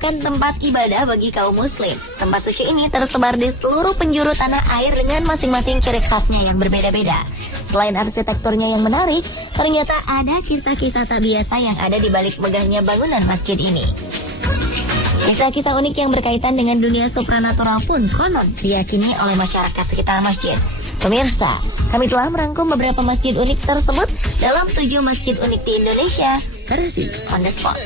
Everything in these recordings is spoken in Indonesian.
merupakan tempat ibadah bagi kaum muslim. Tempat suci ini tersebar di seluruh penjuru tanah air dengan masing-masing ciri khasnya yang berbeda-beda. Selain arsitekturnya yang menarik, ternyata ada kisah-kisah tak biasa yang ada di balik megahnya bangunan masjid ini. Kisah-kisah unik yang berkaitan dengan dunia supranatural pun konon diyakini oleh masyarakat sekitar masjid. Pemirsa, kami telah merangkum beberapa masjid unik tersebut dalam 7 masjid unik di Indonesia, versi on the spot.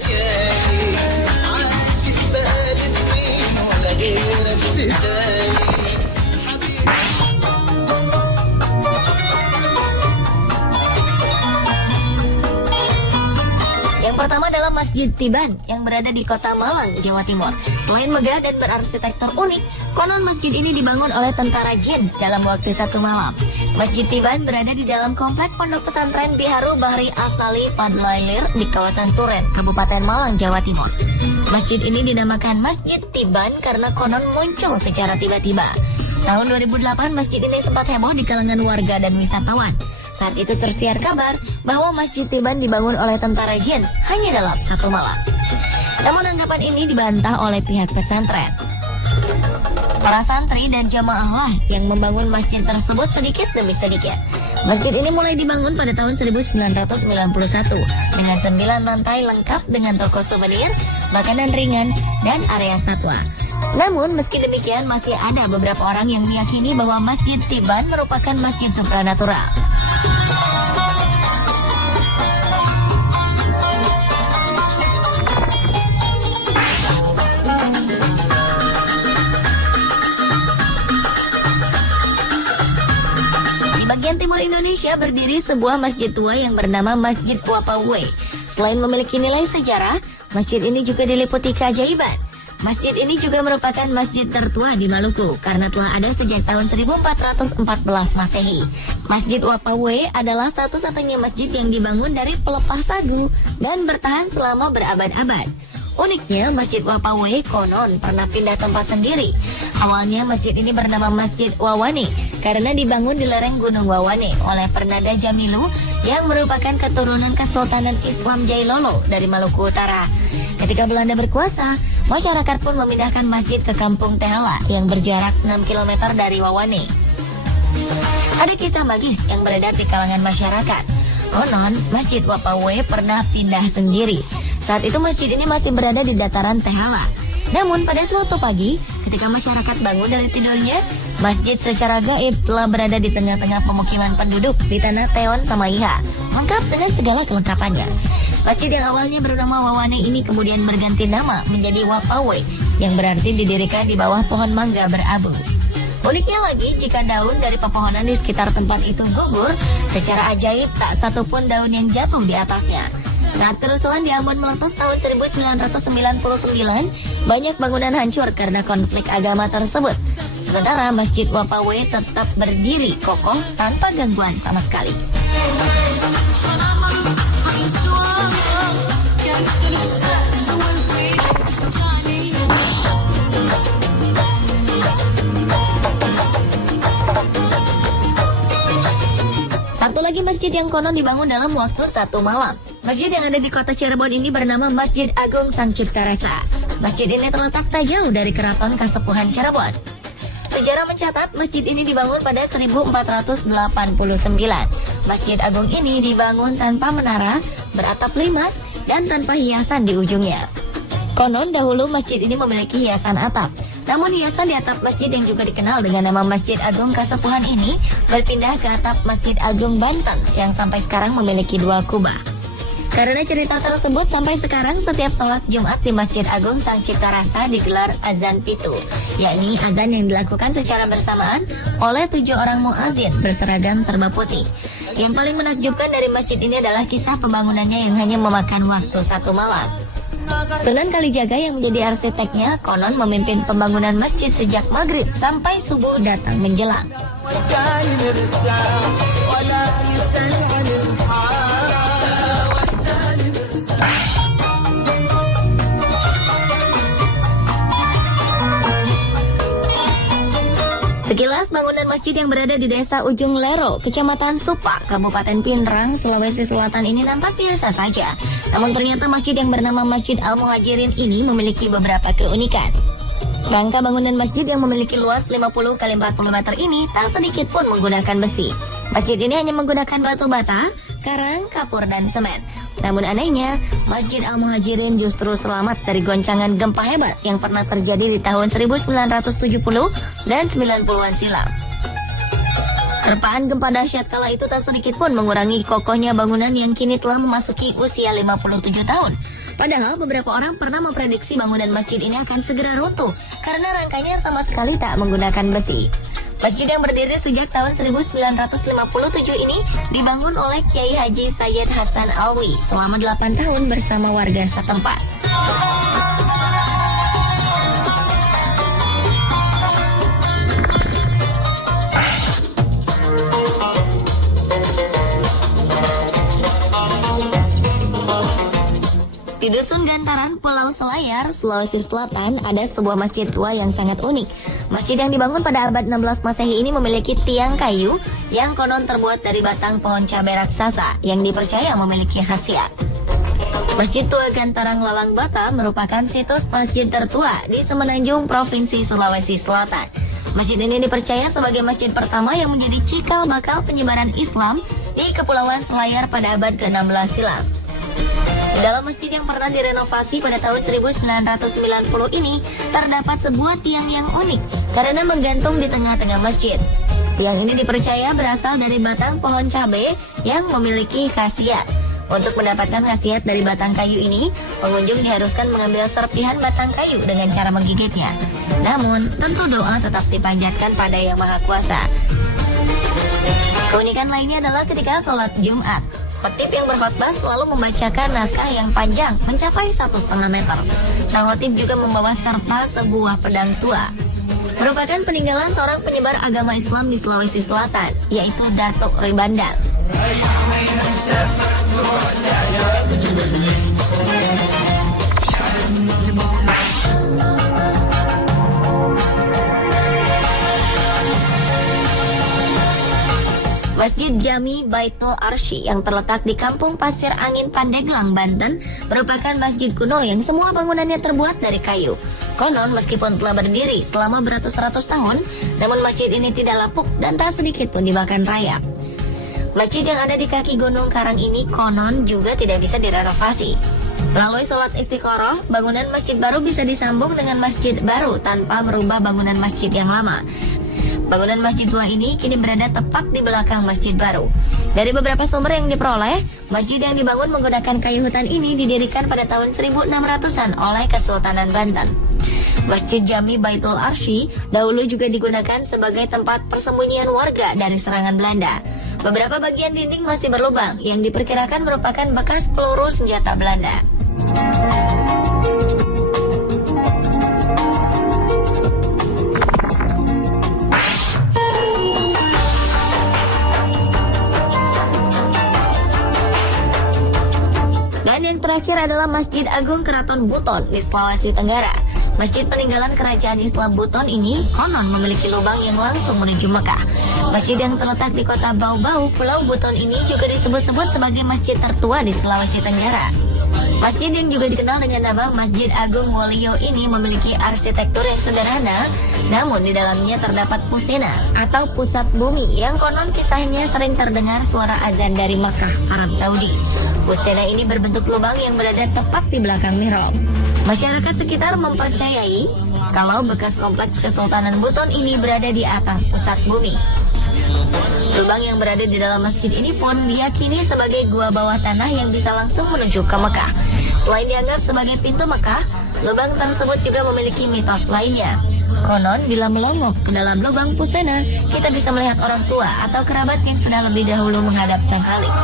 Yang pertama adalah Masjid Tiban yang berada di Kota Malang, Jawa Timur. Selain megah dan berarsitektur unik, konon masjid ini dibangun oleh tentara jin dalam waktu 1 malam. Masjid Tiban berada di dalam komplek pondok pesantren Biharu Bahri Asali Fadlailir di kawasan Turen, Kabupaten Malang, Jawa Timur. Masjid ini dinamakan Masjid Tiban karena konon muncul secara tiba-tiba. Tahun 2008, masjid ini sempat heboh di kalangan warga dan wisatawan. Saat itu tersiar kabar bahwa Masjid Tiban dibangun oleh tentara jin hanya dalam 1 malam. Namun anggapan ini dibantah oleh pihak pesantren. Para santri dan jamaahlah yang membangun masjid tersebut sedikit demi sedikit. Masjid ini mulai dibangun pada tahun 1991 dengan 9 lantai lengkap dengan toko souvenir, makanan ringan, dan area satwa. Namun meski demikian masih ada beberapa orang yang meyakini bahwa Masjid Tiban merupakan masjid supranatural. Di bagian timur Indonesia berdiri sebuah masjid tua yang bernama Masjid Wapawe. Selain memiliki nilai sejarah, masjid ini juga diliputi keajaiban. Masjid ini juga merupakan masjid tertua di Maluku karena telah ada sejak tahun 1414 Masehi. Masjid Wapawe adalah satu-satunya masjid yang dibangun dari pelepah sagu dan bertahan selama berabad-abad. Uniknya, Masjid Wapawe konon pernah pindah tempat sendiri. Awalnya masjid ini bernama Masjid Wawane karena dibangun di lereng Gunung Wawane oleh Pernada Jamilu yang merupakan keturunan Kesultanan Islam Jailolo dari Maluku Utara. Ketika Belanda berkuasa, masyarakat pun memindahkan masjid ke Kampung Tehala yang berjarak 6 km dari Wawane. Ada kisah magis yang beredar di kalangan masyarakat. Konon, Masjid Wapawe pernah pindah sendiri. Saat itu masjid ini masih berada di dataran Tehala. Namun pada suatu pagi, ketika masyarakat bangun dari tidurnya, masjid secara gaib telah berada di tengah-tengah pemukiman penduduk di tanah Teon Samaiha, lengkap dengan segala kelengkapannya. Masjid yang awalnya bernama Wawane ini kemudian berganti nama menjadi Wapawe, yang berarti didirikan di bawah pohon mangga berabu. Uniknya lagi, jika daun dari pepohonan di sekitar tempat itu gugur, secara ajaib tak satupun daun yang jatuh di atasnya. Saat kerusuhan di Ambon meletus tahun 1999, banyak bangunan hancur karena konflik agama tersebut. Sementara Masjid Wapawe tetap berdiri kokoh tanpa gangguan sama sekali. Satu lagi masjid yang konon dibangun dalam waktu 1 malam. Masjid yang ada di kota Cirebon ini bernama Masjid Agung Sang Cipta Rasa. Masjid ini terletak tak jauh dari Keraton Kasepuhan Cirebon. Sejarah mencatat masjid ini dibangun pada 1489. Masjid Agung ini dibangun tanpa menara, beratap limas, dan tanpa hiasan di ujungnya. Konon dahulu masjid ini memiliki hiasan atap. Namun hiasan di atap masjid yang juga dikenal dengan nama Masjid Agung Kasepuhan ini berpindah ke atap Masjid Agung Banten yang sampai sekarang memiliki 2 kubah. Karena cerita tersebut, sampai sekarang setiap sholat Jumat di Masjid Agung Sang Cipta Rasa digelar azan pitu, yakni azan yang dilakukan secara bersamaan oleh 7 orang muazin berseragam serba putih. Yang paling menakjubkan dari masjid ini adalah kisah pembangunannya yang hanya memakan waktu 1 malam. Sunan Kalijaga yang menjadi arsiteknya konon memimpin pembangunan masjid sejak maghrib sampai subuh datang menjelang. Sekilas bangunan masjid yang berada di desa Ujung Lero, Kecamatan Supa, Kabupaten Pinrang, Sulawesi Selatan ini nampak biasa saja. Namun ternyata masjid yang bernama Masjid Al-Muhajirin ini memiliki beberapa keunikan. Rangka bangunan masjid yang memiliki luas 50 x 40 meter ini tak sedikit pun menggunakan besi. Masjid ini hanya menggunakan batu bata, karang, kapur, dan semen. Namun anehnya, Masjid Al-Muhajirin justru selamat dari goncangan gempa hebat yang pernah terjadi di tahun 1970 dan 90-an silam. Terpaan gempa dahsyat kala itu tak sedikit pun mengurangi kokohnya bangunan yang kini telah memasuki usia 57 tahun. Padahal beberapa orang pernah memprediksi bangunan masjid ini akan segera runtuh karena rangkanya sama sekali tak menggunakan besi. Masjid yang berdiri sejak tahun 1957 ini dibangun oleh Kiai Haji Sayyid Hasan Alwi selama 8 tahun bersama warga setempat. Di Dusun Gantaran, Pulau Selayar, Sulawesi Selatan, ada sebuah masjid tua yang sangat unik. Masjid yang dibangun pada abad 16 Masehi ini memiliki tiang kayu yang konon terbuat dari batang pohon cabai raksasa yang dipercaya memiliki khasiat. Masjid Tua Gantarang Lalang Bata merupakan situs masjid tertua di Semenanjung, Provinsi Sulawesi Selatan. Masjid ini dipercaya sebagai masjid pertama yang menjadi cikal bakal penyebaran Islam di Kepulauan Selayar pada abad ke-16 silam. Di dalam masjid yang pernah direnovasi pada tahun 1990 ini, terdapat sebuah tiang yang unik karena menggantung di tengah-tengah masjid. Tiang ini dipercaya berasal dari batang pohon cabai yang memiliki khasiat. Untuk mendapatkan khasiat dari batang kayu ini, pengunjung diharuskan mengambil serpihan batang kayu dengan cara menggigitnya. Namun, tentu doa tetap dipanjatkan pada Yang Maha Kuasa. Keunikan lainnya adalah ketika sholat Jumat. Khatib yang berkhotbah selalu membacakan naskah yang panjang mencapai 1,5 meter. Sang khatib juga membawa serta sebuah pedang tua. Merupakan peninggalan seorang penyebar agama Islam di Sulawesi Selatan, yaitu Datuk Ribandang. Masjid Jami Baitul Arsy yang terletak di Kampung Pasir Angin Pandeglang, Banten merupakan masjid kuno yang semua bangunannya terbuat dari kayu. Konon meskipun telah berdiri selama beratus-ratus tahun, namun masjid ini tidak lapuk dan tak sedikit pun dimakan rayap. Masjid yang ada di kaki Gunung Karang ini konon juga tidak bisa direnovasi. Melalui sholat istiqoroh, bangunan masjid baru bisa disambung dengan masjid baru tanpa merubah bangunan masjid yang lama. Bangunan masjid tua ini kini berada tepat di belakang masjid baru. Dari beberapa sumber yang diperoleh, masjid yang dibangun menggunakan kayu hutan ini didirikan pada tahun 1600-an oleh Kesultanan Banten. Masjid Jami Baitul Arsy dahulu juga digunakan sebagai tempat persembunyian warga dari serangan Belanda. Beberapa bagian dinding masih berlubang yang diperkirakan merupakan bekas peluru senjata Belanda. Dan yang terakhir adalah Masjid Agung Keraton Buton di Sulawesi Tenggara. Masjid peninggalan kerajaan Islam Buton ini konon memiliki lubang yang langsung menuju Mekah. Masjid yang terletak di kota Bau-Bau, Pulau Buton ini juga disebut-sebut sebagai masjid tertua di Sulawesi Tenggara. Masjid yang juga dikenal dengan nama Masjid Agung Wolio ini memiliki arsitektur yang sederhana, namun di dalamnya terdapat pusena atau pusat bumi yang konon kisahnya sering terdengar suara azan dari Makkah, Arab Saudi. Pusena ini berbentuk lubang yang berada tepat di belakang mihrab. Masyarakat sekitar mempercayai kalau bekas kompleks Kesultanan Buton ini berada di atas pusat bumi. Lubang yang berada di dalam masjid ini pun diyakini sebagai gua bawah tanah yang bisa langsung menuju ke Mekah. Selain dianggap sebagai pintu Mekah, lubang tersebut juga memiliki mitos lainnya. Konon bila melongok ke dalam lubang pusena, kita bisa melihat orang tua atau kerabat yang sudah lebih dahulu menghadap Sang Khalik.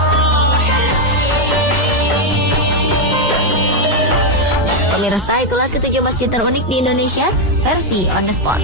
Pemirsa, itulah ketujuh masjid terunik di Indonesia versi On The Spot.